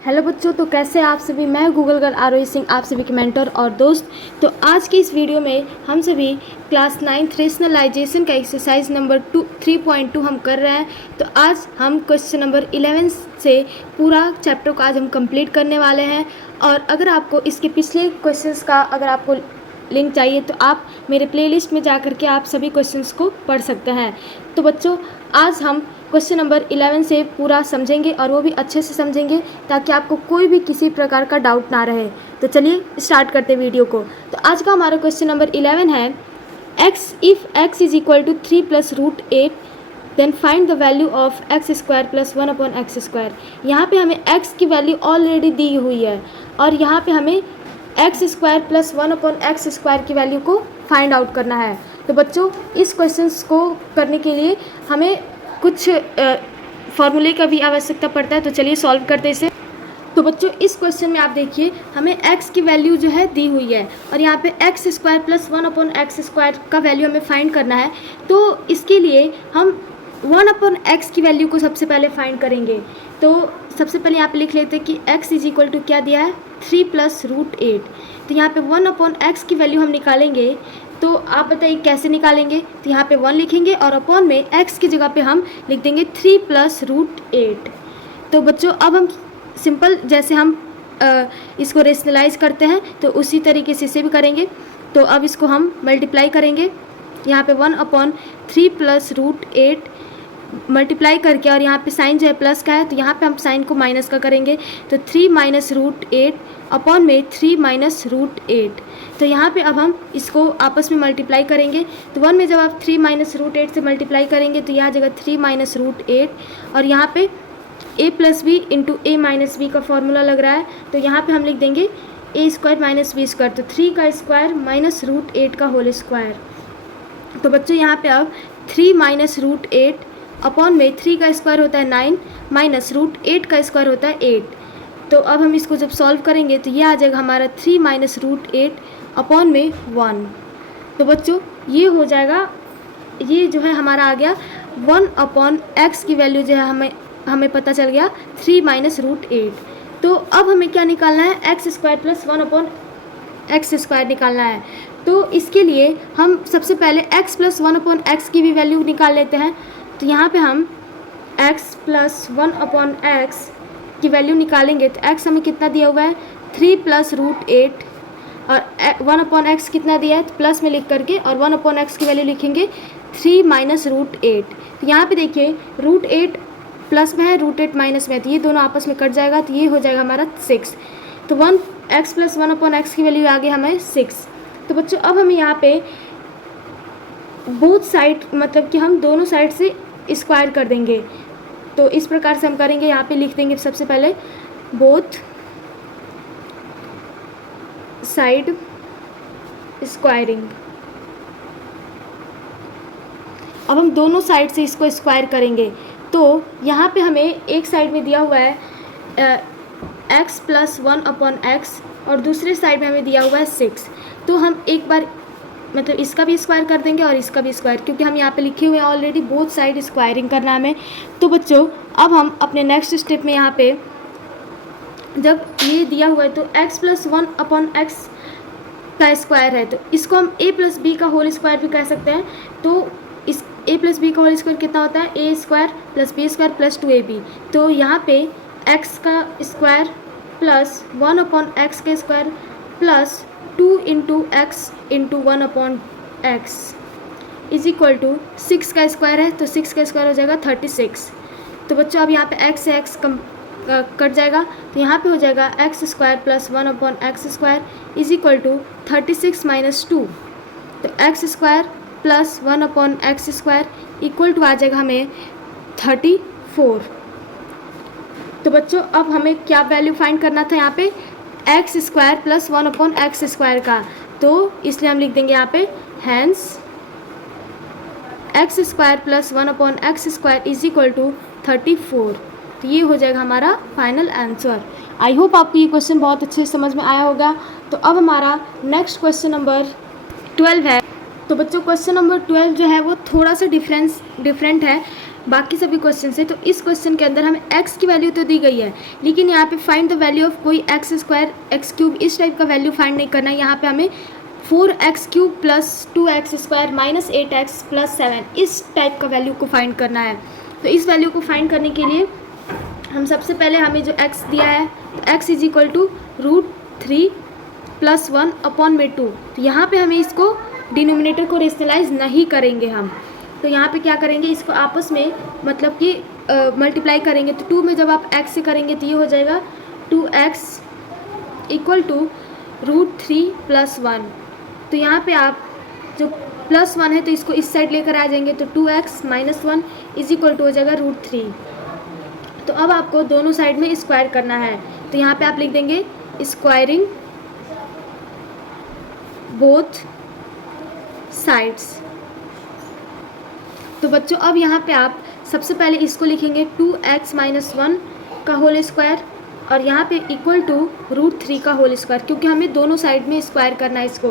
Hello बच्चों, तो कैसे आप सभी। मैं गूगल गर्ल आरोही सिंह, आप सभी के मेंटर और दोस्त। तो आज की इस वीडियो में हम सभी क्लास 9 रेशनलाइजेशन का एक्सरसाइज नंबर 3.2 हम कर रहे हैं। तो आज हम क्वेश्चन नंबर 11 से पूरा चैप्टर को आज हम कंप्लीट करने वाले हैं। और अगर आपको इसके पिछले क्वेश्चंस का अगर आपको लिंक चाहिए तो आप मेरे प्लेलिस्ट में जा कर के आप सभी क्वेश्चंस को पढ़ सकते हैं। तो बच्चों, आज हम क्वेश्चन नंबर 11 से पूरा समझेंगे और वो भी अच्छे से समझेंगे ताकि आपको कोई भी किसी प्रकार का डाउट ना रहे। तो चलिए स्टार्ट करते हैं वीडियो को। तो आज का हमारा क्वेश्चन नंबर 11 है if x is equal to 3 + √8 then find the value of x² + 1/x²। यहाँ पे हमें x की वैल्यू ऑलरेडी दी हुई है और यहाँ पे हमें x² + 1/x² की वैल्यू को फाइंड आउट करना है। तो बच्चों, इस क्वेश्चन को करने के लिए हमें कुछ फॉर्मूले का भी आवश्यकता पड़ता है। तो चलिए सॉल्व करते हैं इसे। तो बच्चों, इस क्वेश्चन में आप देखिए हमें x की वैल्यू जो है दी हुई है और यहाँ पे x² + 1/x² का वैल्यू हमें फाइंड करना है। तो इसके लिए हम 1/x की वैल्यू को सबसे पहले फाइंड करेंगे। तो सबसे पहले यहाँ पे लिख लेते हैं कि x इज इक्वल टू क्या दिया है, 3 + √8। तो यहाँ पे 1/x की वैल्यू हम निकालेंगे। तो आप बताइए कैसे निकालेंगे। तो यहाँ पे 1 लिखेंगे और अपॉन में x की जगह पे हम लिख देंगे 3 + √8। तो बच्चों, अब हम सिंपल जैसे हम इसको रेशनलाइज करते हैं तो उसी तरीके से इसे भी करेंगे। तो अब इसको हम मल्टीप्लाई करेंगे। यहाँ पे 1/3 + √8 मल्टीप्लाई करके, और यहाँ पे साइन जो है प्लस का है तो यहाँ पे हम साइन को माइनस का करेंगे। तो 3 - √8 अपॉन में 3 - √8। तो यहाँ पे अब हम इसको आपस में मल्टीप्लाई करेंगे। तो 1 में जब आप 3 - √8 से मल्टीप्लाई करेंगे तो यहाँ जगह 3 - √8 और यहाँ पे a + b × a - b का फॉर्मूला लग रहा है। तो यहाँ पे हम लिख देंगे a² - b²। तो 3 का स्क्वायर माइनस √8 का होल स्क्वायर। तो बच्चों, यहाँ पे अब 3 - √8 अपॉन में 3 का स्क्वायर होता है 9 माइनस √8 का स्क्वायर होता है 8। तो अब हम इसको जब सॉल्व करेंगे तो ये आ जाएगा हमारा 3 - √8 अपॉन में 1। तो बच्चों, ये हो जाएगा, ये जो है हमारा आ गया 1/x की वैल्यू जो है हमें पता चल गया 3 - √8। तो अब हमें क्या निकालना है, x² + 1/x² निकालना है। तो इसके लिए हम सबसे पहले x + 1/x की भी वैल्यू निकाल लेते हैं। तो यहाँ पे हम x + 1/x की वैल्यू निकालेंगे। तो x हमें कितना दिया हुआ है, 3 + √8 और 1/x कितना दिया है तो प्लस में लिख करके, और 1/x की वैल्यू लिखेंगे 3 - √8। तो यहाँ पे देखिए √8 प्लस में है, √8 माइनस में है, तो ये दोनों आपस में कट जाएगा। तो ये हो जाएगा हमारा 6। तो x + 1/x की वैल्यू आ गई हमें 6। तो बच्चों, अब हमें यहाँ पे बोथ साइड मतलब कि हम दोनों साइड से स्क्वायर कर देंगे। तो इस प्रकार से हम करेंगे। यहाँ पे लिख देंगे सबसे पहले बोथ साइड स्क्वायरिंग। अब हम दोनों साइड से इसको स्क्वायर करेंगे। तो यहाँ पे हमें एक साइड में दिया हुआ है x + 1/x और दूसरे साइड में हमें दिया हुआ है 6। तो हम एक बार मतलब इसका भी स्क्वायर कर देंगे और इसका भी स्क्वायर, क्योंकि हम यहाँ पे लिखे हुए हैं ऑलरेडी बोथ साइड स्क्वायरिंग करना हमें। तो बच्चों, अब हम अपने नेक्स्ट स्टेप में यहाँ पे जब ये दिया हुआ है तो x + 1/x का स्क्वायर है तो इसको हम a + b का होल स्क्वायर भी कह सकते हैं। तो इस a + b का होल स्क्वायर कितना होता है, a² + b² + 2ab। तो यहाँ पे x का स्क्वायर प्लस 1/x का square plus 2 × x × 1/x is equal to 6 का स्क्वायर है। तो 6 का स्क्वायर हो जाएगा 36। तो बच्चों, अब यहाँ पे x से x कट जाएगा। तो यहाँ पे हो जाएगा x² + 1/x² is equal to 36 - 2। तो x² + 1/x² इक्वल टू आ जाएगा हमें 34। तो बच्चों, अब हमें क्या वैल्यू फाइंड करना था यहाँ पे, x² + 1/x² का। तो इसलिए हम लिख देंगे यहाँ पे hence x² + 1/x² is equal to 34। तो ये हो जाएगा हमारा फाइनल आंसर। आई होप आपको ये क्वेश्चन बहुत अच्छे से समझ में आया होगा। तो अब हमारा नेक्स्ट क्वेश्चन नंबर 12 है। तो बच्चों, क्वेश्चन नंबर 12 जो है वो थोड़ा सा डिफरेंट है। बाकी सभी क्वेश्चन से। तो इस क्वेश्चन के अंदर हमें x की वैल्यू तो दी गई है, लेकिन यहाँ पे फाइंड द वैल्यू ऑफ कोई x स्क्वायर x क्यूब इस टाइप का वैल्यू फाइंड नहीं करना है। यहाँ पे हमें 4x cube plus 2x square minus 8x plus 7 इस टाइप का वैल्यू को फाइंड करना है। तो इस वैल्यू को फाइंड करने के लिए हम सबसे पहले हमें जो x दिया है तो x is equal to √3 plus 1 upon में 2। तो यहाँ पे हमें इसको डिनोमिनेटर को रेशनलाइज नहीं करेंगे हम। तो यहाँ पे क्या करेंगे, इसको आपस में मतलब कि मल्टीप्लाई करेंगे। तो 2 में जब आप x से करेंगे तो ये हो जाएगा 2x इक्वल टू √3 प्लस 1। तो यहाँ पे आप जो प्लस 1 है तो इसको इस साइड लेकर आ जाएंगे, तो 2x minus 1 is equal to हो जाएगा √3। तो अब आपको दोनों साइड में स्क्वायर करना है। तो यहाँ पे आप लिख देंगे स्क्वायरिंग बोथ साइड्स। तो बच्चों अब यहाँ पे आप सबसे पहले इसको लिखेंगे 2x माइनस 1 का होल स्क्वायर और यहाँ पे इक्वल टू √3 का होल स्क्वायर, क्योंकि हमें दोनों साइड में स्क्वायर करना है इसको।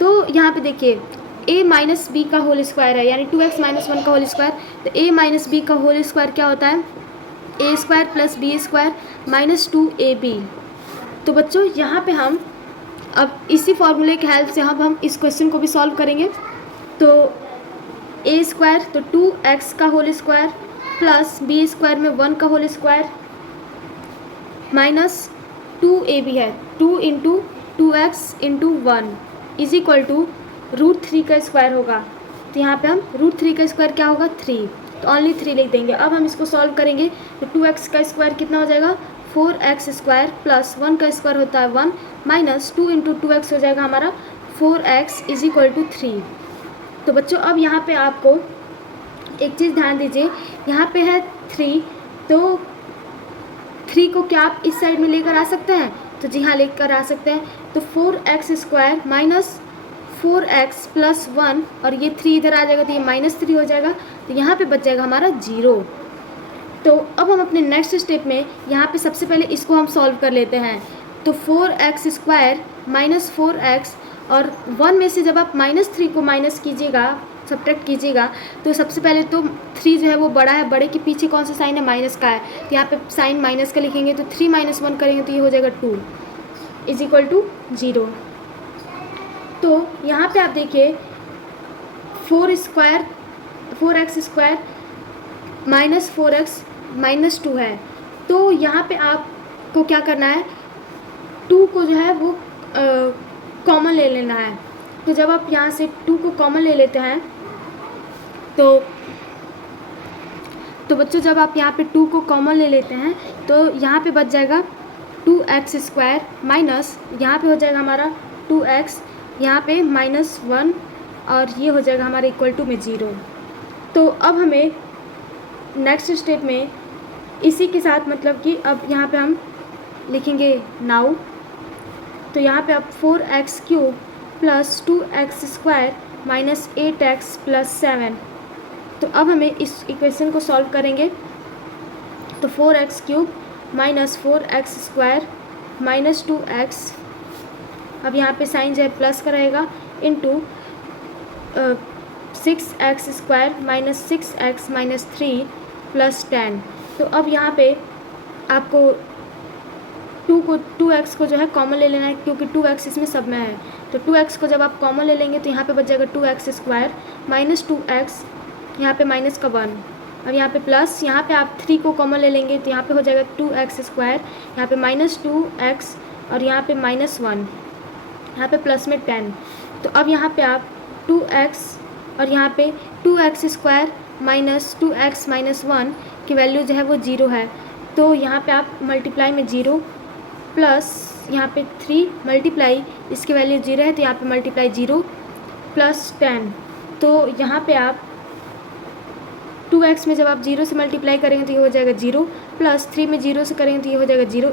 तो यहाँ पे देखिए a माइनस बी का होल स्क्वायर है, यानी 2x माइनस 1 का होल स्क्वायर। तो a माइनस बी का होल स्क्वायर क्या होता है, a square plus b square minus 2ab। तो बच्चों यहाँ पे हम अब इसी फॉर्मूले के हेल्प से हम इस क्वेश्चन को भी सॉल्व करेंगे। तो a स्क्वायर तो 2x का whole square plus b square में 1 का होल स्क्वायर माइनस 2ab है, 2 into 2x into 1 is equal to √3 का स्क्वायर होगा। तो यहाँ पे हम √3 का स्क्वायर क्या होगा 3, तो ओनली 3 लिख देंगे। अब हम इसको सॉल्व करेंगे तो 2x का स्क्वायर कितना हो जाएगा 4x स्क्वायर प्लस 1 का स्क्वायर होता है 1 माइनस 2 इंटू 2x हो जाएगा हमारा 4x इज इक्वल टू 3। तो बच्चों अब यहाँ पे आपको एक चीज़ ध्यान दीजिए, यहाँ पे है 3, तो 3 को क्या आप इस साइड में लेकर आ सकते हैं, तो जी हाँ लेकर आ सकते हैं। तो 4x square minus 4x plus 1 और ये 3 इधर आ जाएगा तो ये माइनस 3 हो जाएगा, तो यहाँ पे बच जाएगा हमारा 0। तो अब हम अपने नेक्स्ट स्टेप में यहाँ पे सबसे पहले इसको हम सॉल्व कर लेते हैं। तो 4x स्क्वायर माइनस 4x और 1 में से जब आप -3 को माइनस कीजिएगा, सब्ट्रैक्ट कीजिएगा, तो सबसे पहले तो 3 जो है वो बड़ा है, बड़े के पीछे कौन सा साइन है माइनस का है, तो यहाँ पे साइन माइनस का लिखेंगे। तो 3 माइनस 1 करेंगे तो ये हो जाएगा 2 इज इक्वल टू 0। तो यहाँ पे आप देखिए 4x square minus 4x minus 2 है। तो यहाँ पे आपको क्या करना है, 2 को जो है वो कॉमन ले लेना है। तो जब आप यहाँ से 2 को कॉमन ले लेते हैं तो बच्चों जब आप यहाँ पे 2 को कॉमन ले लेते हैं तो यहाँ पे बच जाएगा 2x स्क्वायर माइनस यहाँ पे हो जाएगा हमारा 2x, यहाँ पे -1 और ये हो जाएगा हमारा इक्वल टू में 0। तो अब हमें नेक्स्ट स्टेप में इसी के साथ मतलब कि अब यहाँ पे हम लिखेंगे नाउ। तो यहाँ पे अब 4x cube plus 2x square minus 8x plus 7। तो अब हमें इस इक्वेशन को सॉल्व करेंगे। तो 4x cube minus 4x square minus 2x, अब यहाँ पे साइन जो है प्लस का रहेगा, into 6x square minus 6x minus 3 plus 10। तो अब यहाँ पे आपको 2x को जो है कॉमन ले लेना है, क्योंकि 2x इसमें सब में है। तो 2x को जब आप कॉमन ले लेंगे तो यहाँ पे बच जाएगा 2x स्क्वायर माइनस 2x, यहाँ पे माइनस का 1 और यहाँ पे प्लस, यहाँ पे आप 3 को कॉमन ले लेंगे तो यहाँ पे हो जाएगा 2x स्क्वायर, यहाँ पे माइनस 2x और यहाँ पे -1, यहाँ पे प्लस में 10। तो अब यहाँ पे आप 2x और यहाँ पे 2x square minus 2x minus 1 की वैल्यू जो है वो 0 है। तो यहाँ पे आप मल्टीप्लाई में 0 प्लस यहाँ पे 3 मल्टीप्लाई इसकी वैल्यू 0 है तो यहाँ पे मल्टीप्लाई 0 प्लस 10। तो यहाँ पे आप 2x में जब आप 0 से मल्टीप्लाई करेंगे तो ये हो जाएगा 0, प्लस 3 में 0 से करेंगे तो ये हो जाएगा 0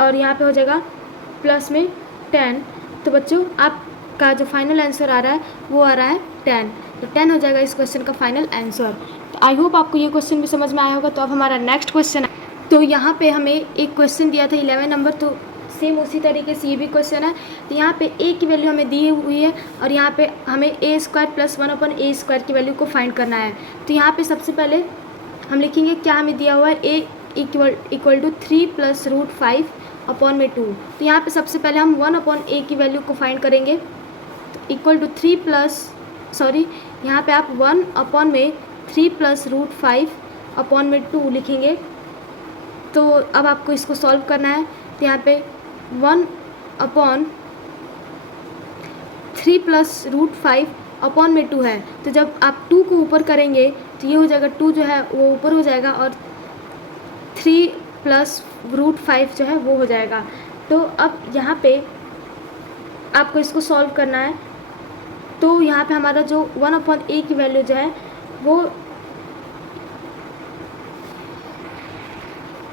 और यहाँ पे हो जाएगा प्लस में 10। तो बच्चों आपका जो फाइनल आंसर आ रहा है वो आ रहा है 10। तो 10 हो जाएगा इस क्वेश्चन का फाइनल आंसर। तो आई होप आपको ये क्वेश्चन भी समझ में आया होगा। तो अब हमारा नेक्स्ट क्वेश्चन है। तो यहाँ पे हमें एक क्वेश्चन दिया था 11 नंबर, तो सेम उसी तरीके से ये भी क्वेश्चन है। तो यहाँ पे a की वैल्यू हमें दी हुई है और यहाँ पे हमें a स्क्वायर प्लस 1/a² की वैल्यू को फाइंड करना है। तो यहाँ पे सबसे पहले हम लिखेंगे क्या हमें दिया हुआ है, a इक्वल टू 3 + √5/2। तो यहाँ पे सबसे पहले हम 1/a की वैल्यू को फाइंड करेंगे। तो इक्वल टू 3 प्लस यहाँ पे आप 1/3 + √5/2 लिखेंगे। तो अब आपको इसको सॉल्व करना है। तो यहाँ पे 1/3 + √5/2 है। तो जब आप 2 को ऊपर करेंगे तो ये हो जाएगा, 2 जो है वो ऊपर हो जाएगा और 3 + √5 जो है वो हो जाएगा। तो अब यहाँ पे आपको इसको सॉल्व करना है। तो यहाँ पे हमारा जो 1/a की वैल्यू जो है वो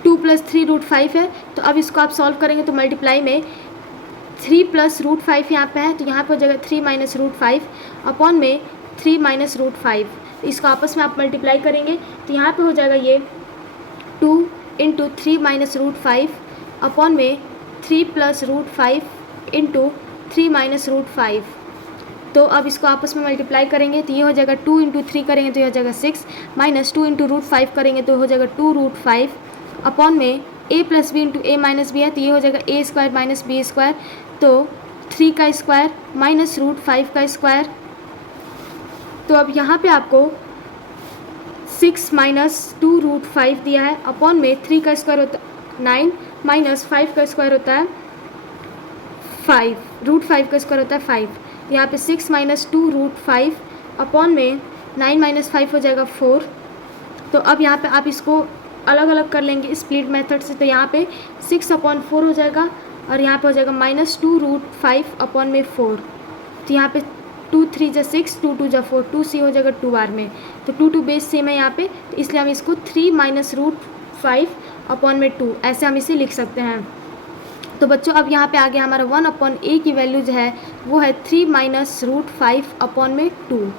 2 + 3 √5 है। तो अब इसको आप सॉल्व करेंगे तो मल्टीप्लाई में 3 + √5 यहाँ पे है, तो यहाँ पे हो जाएगा 3 - √5 अपॉन में 3 - √5। इसको आपस में आप मल्टीप्लाई करेंगे तो यहाँ पे हो जाएगा ये 2 × 3 - √5 अपॉन में 3 + √5 × 3 - √5। तो अब इसको आपस में मल्टीप्लाई करेंगे तो ये हो जाएगा 2 × 3 करेंगे तो ये हो जाएगा 6 माइनस 2 × √5 करेंगे तो हो जाएगा 2 √5 अपॉन में a + b × a - b है तो ये हो जाएगा a² - b²। तो 3 का स्क्वायर माइनस √5 का स्क्वायर। तो अब यहाँ पे आपको 6 - 2 √5 दिया है अपॉन में 3 का स्क्वायर होता है 9 माइनस 5 का स्क्वायर होता है 5, √5 का स्क्वायर होता है 5। यहाँ पे 6 - 2 √5 अपॉन में 9 - 5 हो जाएगा 4। तो अब यहाँ पे आप इसको अलग अलग कर लेंगे स्प्लिट मेथड से। तो यहाँ पे 6/4 हो जाएगा और यहाँ पे हो जाएगा -2 √5 अपॉन में 4। तो यहाँ पे 2 × 3 = 6, 2 × 2 = 4, 2c हो जाएगा 2 बार में। तो 2 2 बेस सेम है यहाँ पे, तो इसलिए हम इसको 3 - √5 अपॉन में 2 ऐसे हम इसे लिख सकते हैं। तो बच्चों अब यहाँ पे आ गया हमारा 1/a की वैल्यू जो है वो है 3 - √5 अपॉन में 2।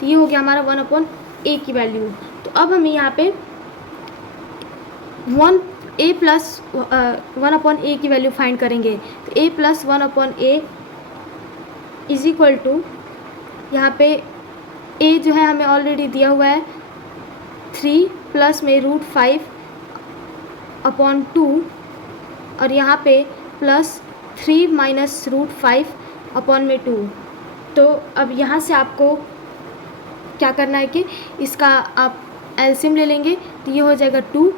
तो ये हो गया हमारा 1/a की वैल्यू। तो अब हमें यहाँ पे 1a + 1/a की वैल्यू फाइंड करेंगे। तो a + 1/a is equal to, यहाँ पे a जो है हमें ऑलरेडी दिया हुआ है 3 प्लस में √5/2 और यहाँ पे प्लस 3 - √5/2। तो अब यहाँ से आपको क्या करना है कि इसका आप एलसीएम ले लेंगे तो ये हो जाएगा 2।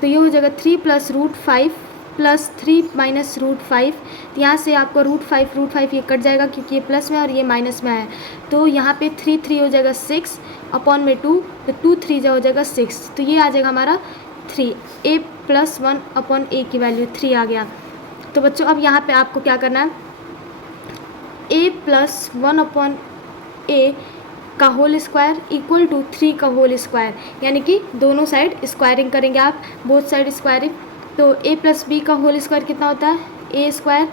तो ये हो जाएगा 3 + √5 प्लस 3 - √5। तो यहाँ से आपको √5 ये कट जाएगा क्योंकि ये प्लस में और ये माइनस में है। तो यहाँ पे 3 3 हो जाएगा 6 अपॉन में 2, तो 2 3 जो हो जाएगा 6। तो ये आ जाएगा हमारा 3, a + 1/a की वैल्यू 3 आ गया। तो बच्चों अब यहाँ पे आपको क्या करना है, a + 1/a का होल स्क्वायर इक्वल टू 3 का होल स्क्वायर, यानी कि दोनों साइड स्क्वायरिंग करेंगे आप, बोथ साइड स्क्वायरिंग। तो a + b का होल स्क्वायर कितना होता है, a²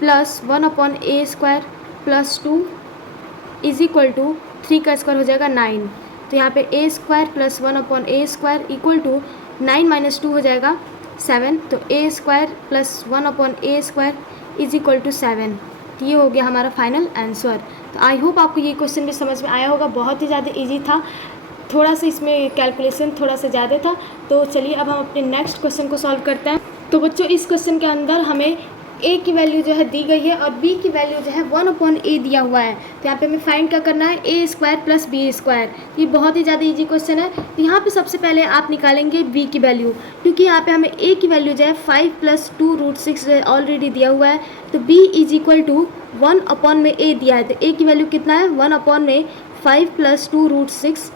+ 1/a² + 2 is equal to 3 का स्क्वायर हो जाएगा 9। तो यहाँ पे a² + 1/a² इक्वल टू 9 - 2 हो जाएगा 7। तो a² + 1/a² is equal to 7। तो ये हो गया हमारा फाइनल आंसर। तो आई होप आपको ये क्वेश्चन भी समझ में आया होगा, बहुत ही ज़्यादा इजी था, थोड़ा सा इसमें कैलकुलेशन थोड़ा सा ज़्यादा था। तो चलिए अब हम अपने नेक्स्ट क्वेश्चन को सॉल्व करते हैं। तो बच्चों इस क्वेश्चन के अंदर हमें a की वैल्यू जो है दी गई है और b की वैल्यू जो है 1/a दिया हुआ है। तो यहाँ पे हमें फाइंड क्या करना है, a² + b²। ये बहुत ही ज़्यादा इजी क्वेश्चन है। तो यहाँ पे सबसे पहले आप निकालेंगे b की वैल्यू, क्योंकि यहाँ पे हमें a की वैल्यू जो है 5 + 2 √6 ऑलरेडी दिया हुआ है। तो b is equal to 1/a दिया है। तो a की वैल्यू कितना है, 1/5 + 2 √6।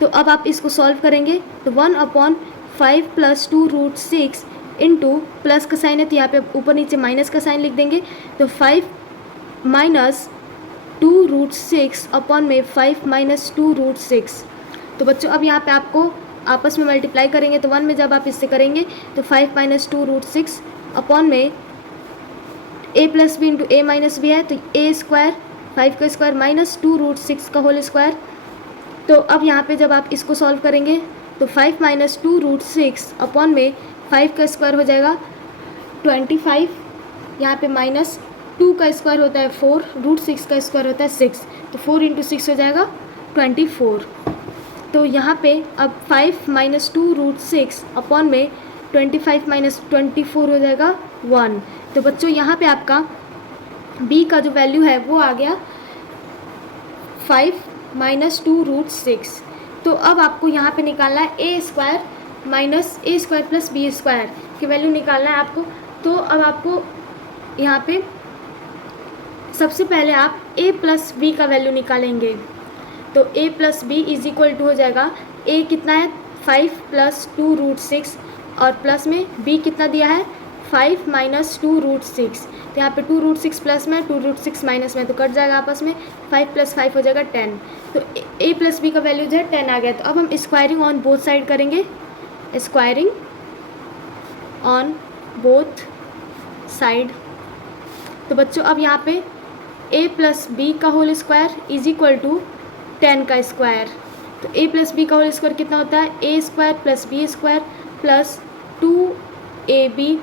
तो अब आप इसको सॉल्व करेंगे तो 1/5 + 2 √6 इंटू प्लस का साइन है तो यहाँ पे ऊपर नीचे माइनस का साइन लिख देंगे। तो 5 - 2 √6 अपॉन में 5 - 2 √6। तो बच्चों अब यहाँ पे आपको आपस में मल्टीप्लाई करेंगे तो 1 में जब आप इससे करेंगे तो 5 - 2 √6 अपॉन में a + b × a - b है तो a² 5 का स्क्वायर माइनस 2 √6 का होल स्क्वायर। तो अब यहाँ पे जब आप इसको सॉल्व करेंगे तो 5 - 2 √6 अपॉन में 5 का स्क्वायर हो जाएगा 25, यहाँ पे माइनस 2 का स्क्वायर होता है 4, √6 का स्क्वायर होता है 6, तो 4 × 6 हो जाएगा 24। तो यहाँ पे अब 5 - 2 √6 अपॉन में 25 - 24 हो जाएगा 1। तो बच्चों यहाँ पे आपका b का जो वैल्यू है वो आ गया 5 - 2 √6। तो अब आपको यहाँ पे निकालना है a² - a² + b² की वैल्यू निकालना है आपको। तो अब आपको यहाँ पे सबसे पहले आप a + b का वैल्यू निकालेंगे। तो a + b = हो जाएगा, a कितना है 5 + 2 √6 और प्लस में b कितना दिया है 5 - 2 √6। तो यहाँ पे 2 √6 प्लस में 2 √6 माइनस में, तो कट जाएगा आपस में, 5 + 5 हो जाएगा 10। तो a + b का वैल्यू जो है 10 आ गया। तो अब हम स्क्वायरिंग ऑन बोथ साइड करेंगे, स्क्वायरिंग ऑन बोथ साइड। तो बच्चों अब यहाँ पे a + b का होल स्क्वायर = 10 का स्क्वायर। तो a + b का होल स्क्वायर कितना होता है a² + b² + 2ab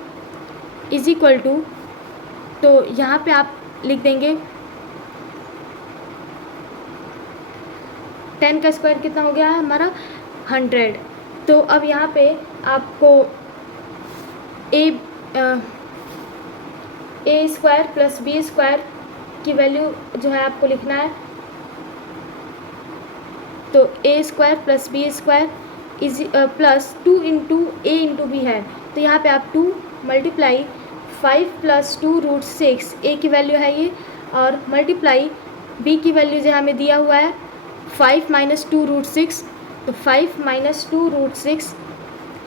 = तो यहाँ पे आप लिख देंगे 10 का स्क्वायर कितना हो गया है हमारा 100। तो अब यहाँ पे आपको a² + b² की वैल्यू जो है आपको लिखना है। तो a² + b² plus 2 × a × b है, तो यहाँ पे आप 2 × 5 + 2 √6 a की वैल्यू है ये, और मल्टीप्लाई b की वैल्यू जो हमें दिया हुआ है 5 - 2 √6, तो 5 - 2 √6।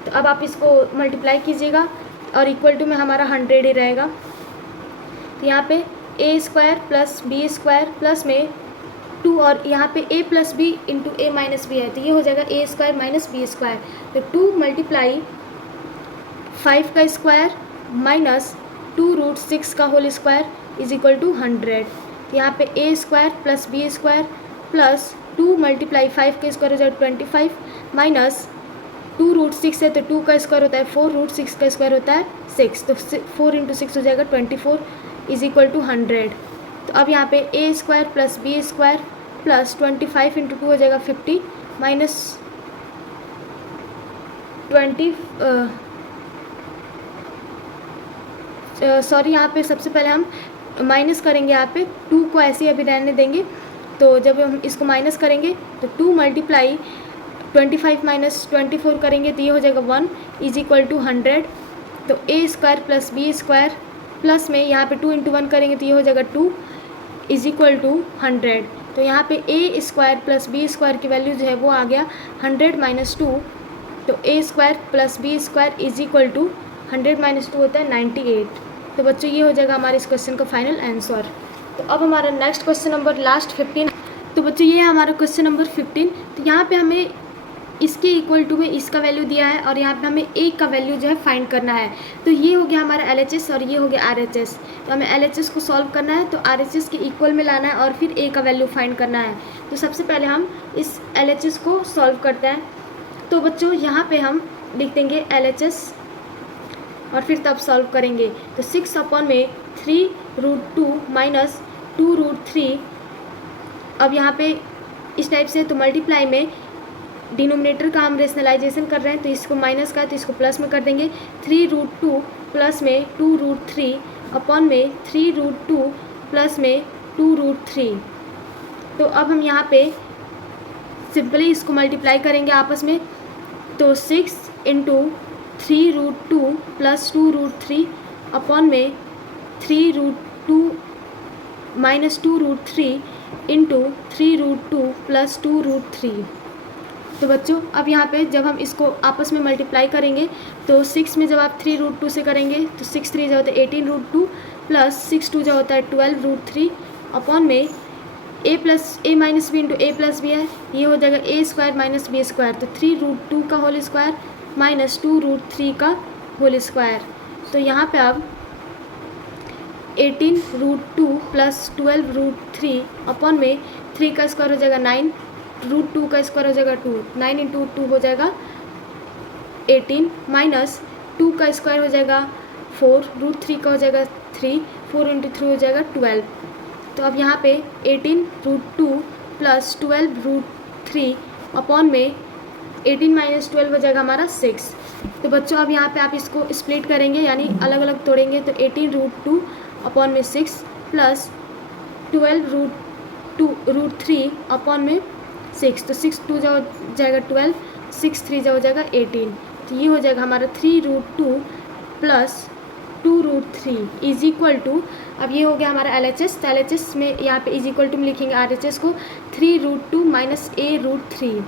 तो अब आप इसको मल्टीप्लाई कीजिएगा और इक्वल टू में हमारा 100 ही रहेगा। तो यहाँ पे a² + b² प्लस में 2, और यहाँ पे a + b × a - b है, तो ये हो जाएगा a² - b²। तो 2 × 5 का स्क्वायर माइनस 2 √6 का होल स्क्वायर = 100। तो यहाँ पे a² + b² प्लस 2 × 5 का स्क्वायर हो जाएगा 25 माइनस 2 √6 है, तो 2 का स्क्वायर होता है 4, √6 का स्क्वायर होता है 6, तो 4 × 6 हो जाएगा 24 = 100। तो अब यहाँ पे a² + b² प्लस 25 × 2 हो जाएगा 50 माइनस 20 सॉरी, यहाँ पे सबसे पहले हम माइनस करेंगे, यहाँ पे 2 को ऐसे ही अभी रहने देंगे। तो जब हम इसको माइनस करेंगे तो 2 × 25 - 24 करेंगे, तो ये हो जाएगा 1 = 100। तो a² + b² प्लस में यहाँ पे 2 × 1 करेंगे, तो ये हो जाएगा 2 = 100। तो यहाँ पे a² + b² की वैल्यू जो है वो आ गया 100 - 2। तो a² + b² = 100 - 2 होता है 98। तो बच्चों ये हो जाएगा हमारे इस क्वेश्चन का फाइनल आंसर। तो अब हमारा नेक्स्ट क्वेश्चन नंबर लास्ट 15। तो बच्चों ये है हमारा क्वेश्चन नंबर 15। तो यहाँ पे हमें इसके इक्वल टू में इसका वैल्यू दिया है और यहाँ पे हमें a का वैल्यू जो है फाइंड करना है। तो ये हो गया हमारा LHS और ये हो गया RHS। तो हमें LHS को सॉल्व करना है, तो RHS के इक्वल में लाना है और फिर a का वैल्यू फाइंड करना है। तो सबसे पहले हम इस LHS को सॉल्व करते हैं। तो बच्चों यहाँ पे हम लिख देंगे LHS और फिर तब सॉल्व करेंगे। तो 6 अपॉन में 3 √2 माइनस 2 √3। अब यहाँ पे इस टाइप से, तो मल्टीप्लाई में डिनोमिनेटर का हम रेशनलाइजेशन कर रहे हैं, तो इसको माइनस का है तो इसको प्लस में कर देंगे। 3 √2 प्लस में 2 √3 अपॉन में 3 √2 प्लस में 2 √3। तो अब हम यहाँ पे सिंपली इसको मल्टीप्लाई करेंगे आपस में। तो 6 × 3 √2 प्लस 2 √3 अपॉन में 3 √2 माइनस 2 √3 इंटू 3 √2 प्लस 2 √3। तो बच्चों अब यहाँ पे जब हम इसको आपस में मल्टीप्लाई करेंगे, तो 6 में जब आप 3 √2 से करेंगे तो 6 3 जो होता है 18 √2 प्लस 6 2 जो होता है 12 √3 अपॉन में a - b into a + b है, ये हो जाएगा a² - b²। तो 3 √2 का होल स्क्वायर माइनस 2 √3 का होल स्क्वायर। तो यहाँ पे अब 18 √2 प्लस 12 √3 अपॉन में 3 का स्क्वायर हो जाएगा 9, √2 का स्क्वायर हो जाएगा 2, 9 × 2 हो जाएगा 18 माइनस 2 का स्क्वायर हो जाएगा 4, रूट 3 का हो जाएगा 3, 4 इंटू 3 हो जाएगा 12। तो अब यहाँ पे 18 रूट 2 प्लस 12 रूट 3 अपॉन में 18 माइनस 12 हो जाएगा हमारा 6। तो बच्चों अब यहाँ पे आप इसको स्प्लिट करेंगे यानी अलग अलग तोड़ेंगे, तो 18 रूट 2 अपॉन में 6 प्लस 12 रूट 3 अपॉन में 6, तो 6 2 जाएगा 12, 6 3 हो जाएगा 18। तो ये हो जाएगा हमारा 3 root 2 plus 2 root 3 is equal to, अब ये हो गया हमारा LHS। तो LHS में यहाँ पे इज इक्वल टू में लिखेंगे RHS को 3 रूट 2 माइनस a रूट 3।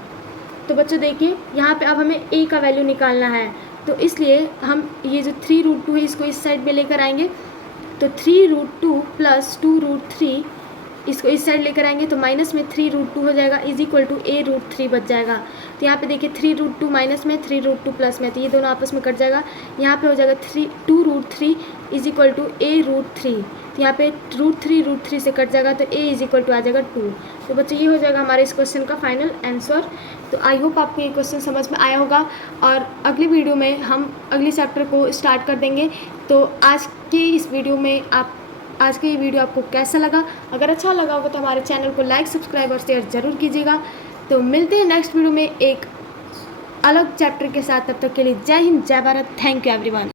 तो बच्चों देखिए यहाँ पे अब हमें a का वैल्यू निकालना है, तो इसलिए हम ये जो 3 रूट 2 है इसको इस साइड में लेकर आएंगे। तो 3 रूट 2 प्लस 2 रूट 3 इसको इस साइड लेकर आएंगे, तो माइनस में 3 रूट 2 हो जाएगा is equal to a root 3 बच जाएगा। तो यहाँ पे देखिए 3 रूट 2 माइनस में, 3 रूट 2 प्लस में, तो ये दोनों आपस में कट जाएगा। यहाँ पे हो जाएगा 2 root 3 is equal to a root 3। तो यहाँ पे रूट 3 से कट जाएगा, तो a इज इक्वल टू आ जाएगा 2। तो बच्चों ये हो जाएगा हमारे इस क्वेश्चन का फाइनल आंसर। तो आई होप आपको ये क्वेश्चन समझ में आया होगा, और अगली वीडियो में हम अगले चैप्टर को स्टार्ट कर देंगे। तो आज के इस वीडियो में आज का ये वीडियो आपको कैसा लगा? अगर अच्छा लगा होगा तो हमारे चैनल को लाइक, सब्सक्राइब और शेयर ज़रूर कीजिएगा। तो मिलते हैं नेक्स्ट वीडियो में एक अलग चैप्टर के साथ। तब तक के लिए जय हिंद, जय भारत। Thank you everyone.